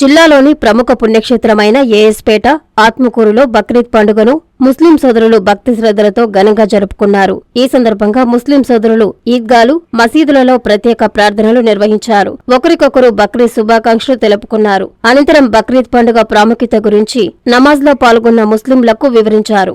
జిల్లాలోని ప్రముఖ పుణ్యక్షేత్రమైన ఏఎస్పేట ఆత్మకూరులో బక్రీద్ పండుగను ముస్లిం సోదరులు భక్తి శ్రద్ధలతో ఘనంగా జరుపుకున్నారు. ఈ సందర్భంగా ముస్లిం సోదరులు ఈద్గాలు మసీదులలో ప్రత్యేక ప్రార్థనలు నిర్వహించారు. ఒకరికొకరు బక్రీద్ శుభాకాంక్షలు తెలుపుకున్నారు. అనంతరం బక్రీద్ పండుగ ప్రాముఖ్యత గురించి నమాజ్లో పాల్గొన్న ముస్లింలకు వివరించారు.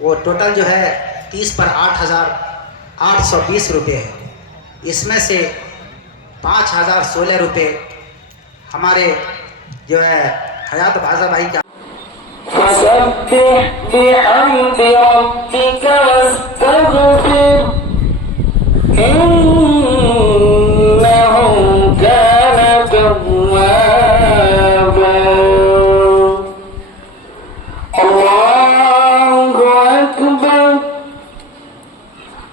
وہ ٹوٹل جو ہے تیس پر آٹھ ہزار آٹھ سو بیس روپے ہے اس میں سے پانچ ہزار سولہ روپے ہمارے جو ہے حیات بازا بھائی کا۔ بحمد ربك واستغفر۔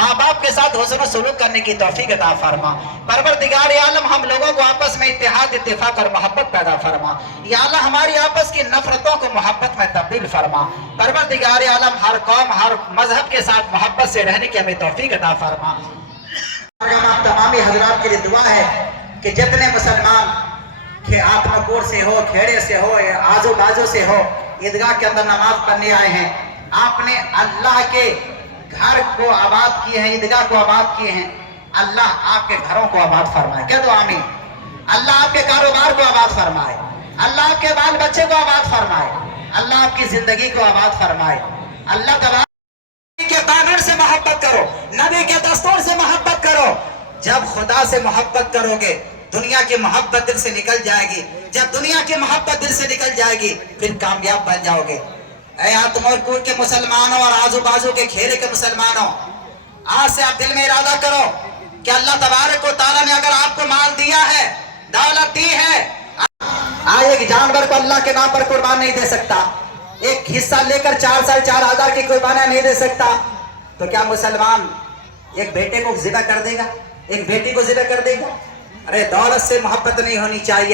ماں باپ کے ساتھ حسن و سلوک کرنے کی توفیق عطا فرما۔ پروردگار عالم، ہم لوگوں کو آپس میں اتحاد، اتفاق اور محبت پیدا فرما۔ یا اللہ، ہماری آپس کی نفرتوں کو محبت میں تبدیل فرما۔ پروردگار عالم، ہر قوم، ہر مذہب کے ساتھ محبت سے رہنے کی ہمیں توفیق عطا فرما۔ آپ تمامی حضرات کے لیے دعا ہے کہ جتنے مسلمان کہ آتما پور سے ہو، کھیڑے سے ہو آزو بازو سے ہو، عیدگاہ کے اندر نماز پڑھنے آئے ہیں، آپ نے اللہ کے گھر کو آباد کیے ہیں، عیدگاہ کو آباد کیے ہیں۔ اللہ آپ کے گھروں کو آباد فرمائے۔ کیا دو آمین۔ اللہ آپ کے کاروبار کو آباد فرمائے۔ اللہ آپ کے بال بچے کو آباد فرمائے۔ اللہ آپ کی زندگی کو آباد فرمائے۔ اللہ تبارک کے قانون سے محبت کرو۔ نبی کے دستور سے محبت کرو۔ جب خدا سے محبت کرو گے، دنیا کی محبت دل سے نکل جائے گی۔ جب دنیا کی محبت دل سے نکل جائے گی، پھر کامیاب بن جاؤ گے۔ اے آتمور پور کے مسلمانوں اور آزو بازو کے کھیرے کے مسلمانوں آج سے آپ دل میں ارادہ کرو کہ اللہ تبارک و تعالیٰ نے اگر آپ کو مال دیا ہے، دولت دی ہے آئے ایک جانور کو اللہ کے نام پر قربان نہیں دے سکتا۔ ایک حصہ لے کر چار سال چار ہزار کی قربانیاں نہیں دے سکتا۔ تو کیا مسلمان ایک بیٹے کو زبا کر دے گا؟ ایک بیٹی کو زبا کر دے گا؟ ارے دولت سے محبت نہیں ہونی چاہیے۔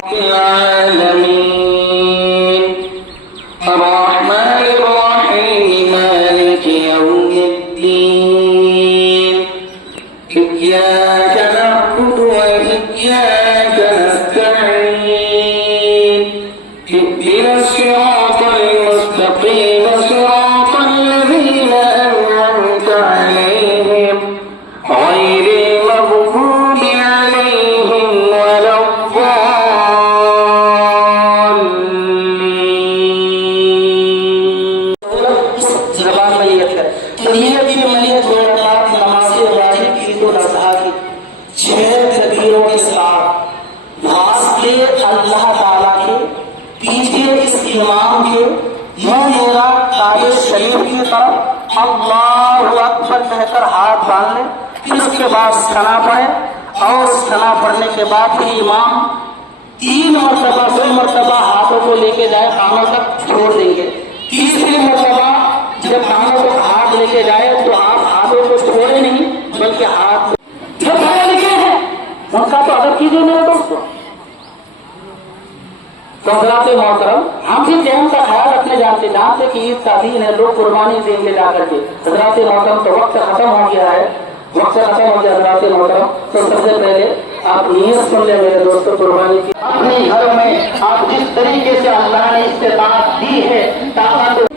شریف کی طرف اللہ اکبر کہہ کر ہاتھ باندھ لیں۔ اس کے بعد سنا پڑھیں۔ اور سنا پڑھنے کے بعد پھر امام تین مرتبہ، دو مرتبہ ہاتھوں کو لے کے جائے، کانوں تک چھوڑ دیں گے۔ تیسری مرتبہ جب کانوں کو ہاتھ لے کے جائے تو آپ ہاتھوں کو چھوڑے نہیں، بلکہ ہاتھ جو پڑھے لکھے ہیں ان کا تو ادب کیجیے میرے دوستوں حضرات محترم، ہم بھی ٹائم کا خیال رکھنے جانتے جانتے کہ عید کا دن ہے، لوگ قربانی دیں گے جا کر کے۔ حضرات محترم، تو وقت ختم ہو گیا ہے۔ وقت ختم ہو حضرات محترم تو سب سے پہلے آپ نیت سن لیں میرے دوستوں قربانی کی اپنے گھروں میں آپ جس طریقے سے اللہ نے استطاعت دی ہے طاقت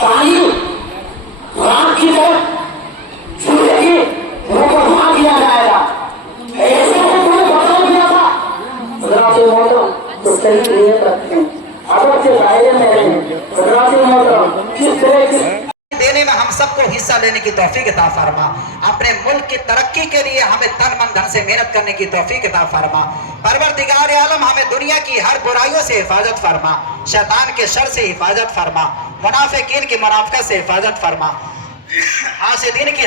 پانی رات کی طرف سورج کی منہ کو گھما دیا جائے گا ایسے کو میں بتا دیا تھا حضرات محترم تو صحیح نیت رکھیں حصہ لینے کی توفیق عطا فرما۔ اپنے ملک کی ترقی کے لیے ہمیں تن من دھن سے محنت کرنے کی توفیق عطا فرما۔ پروردگار عالم، ہمیں دنیا کی ہر برائیوں سے حفاظت فرما۔ شیطان کے شر سے حفاظت فرما۔ منافقین کی منافقت سے حفاظت فرما۔ حاسدین کی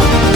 Thank you.